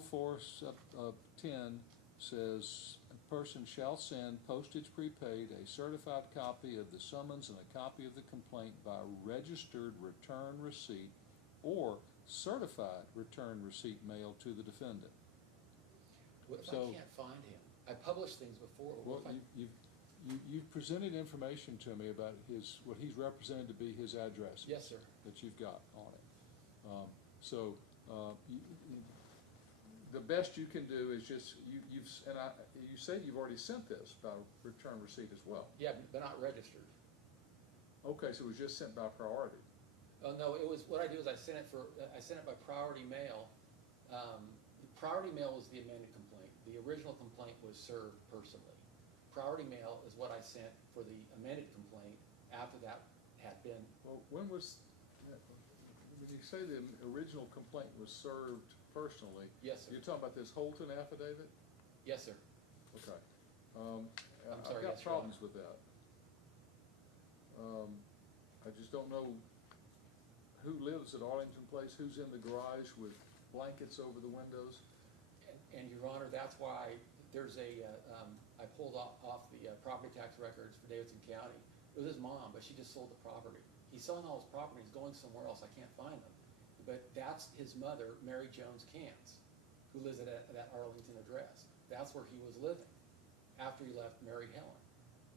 404-10 says, a person shall send postage prepaid, a certified copy of the summons and a copy of the complaint by registered return receipt or certified return receipt mail to the defendant. What if So, I can't find him? I published things before. well, What if you've presented information to me about what he's represented to be his address. Yes, sir. That you've got on it. The best you can do is just, you said you've already sent this by return receipt as well. Yeah, but not registered. Okay, so it was just sent by priority. No, it was, what I do is I sent it by priority mail. Priority mail was the amended complaint. The original complaint was served personally. Priority mail is what I sent for the amended complaint after that had been. Well, when you say the original complaint was served personally? Yes, sir. You're talking about this Holton affidavit? Yes, sir. Okay. I'm sorry, I've got yes, Your problems with that. I just don't know who lives at Arlington Place, who's in the garage with blankets over the windows. And Your Honor, that's why there's I pulled off the property tax records for Davidson County. It was his mom, but she just sold the property. He's selling all his property, he's going somewhere else, I can't find him. But that's his mother, Mary Jones Kantz, who lives at that Arlington address. That's where he was living after he left Mary Helen.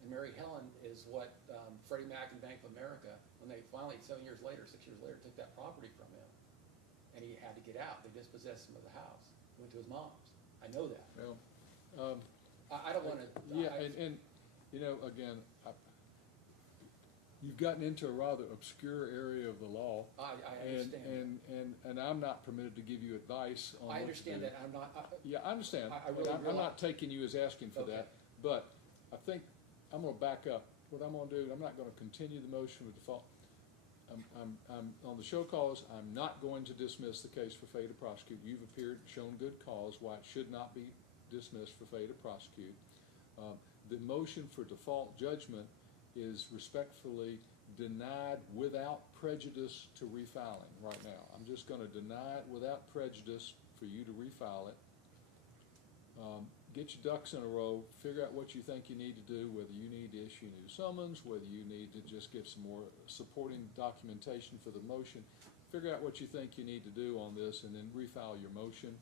And Mary Helen is what Freddie Mac and Bank of America, when they finally, 6 years later, took that property from him. And he had to get out. They dispossessed him of the house. He went to his mom's. I know that. Well, I don't want to. yeah, and you know, again, you've gotten into a rather obscure area of the law. I understand. And I'm not permitted to give you advice on. I understand that. I'm not. Yeah, I understand. I'm not taking you as asking for that, but I think I'm going to back up. What I'm going to do, I'm not going to continue the motion with default. I'm on the show cause. I'm not going to dismiss the case for failure to prosecute. You've appeared, shown good cause why it should not be dismissed for failure to prosecute. The motion for default judgment is respectfully denied without prejudice to refiling right now. I'm just going to deny it without prejudice for you to refile it. Get your ducks in a row, figure out what you think you need to do, whether you need to issue new summons, whether you need to just give some more supporting documentation for the motion. Figure out what you think you need to do on this and then refile your motion.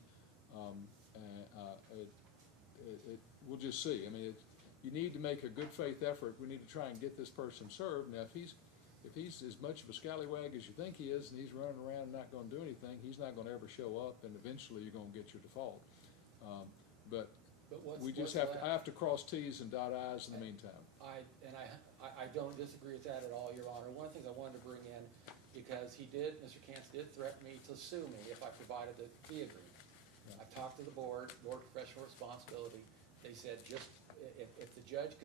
We'll just see. I mean, you need to make a good faith effort. We need to try and get this person served. Now, if he's as much of a scallywag as you think he is, and he's running around and not going to do anything, he's not going to ever show up, and eventually you're going to get your default. But we just have to, I have to cross T's and dot I's in the meantime. I don't disagree with that at all, Your Honor. One of the things I wanted to bring in, because Mr. Kantz did threaten me to sue me if I provided the fee agreement. I've talked to the board of professional responsibility. They said if the judge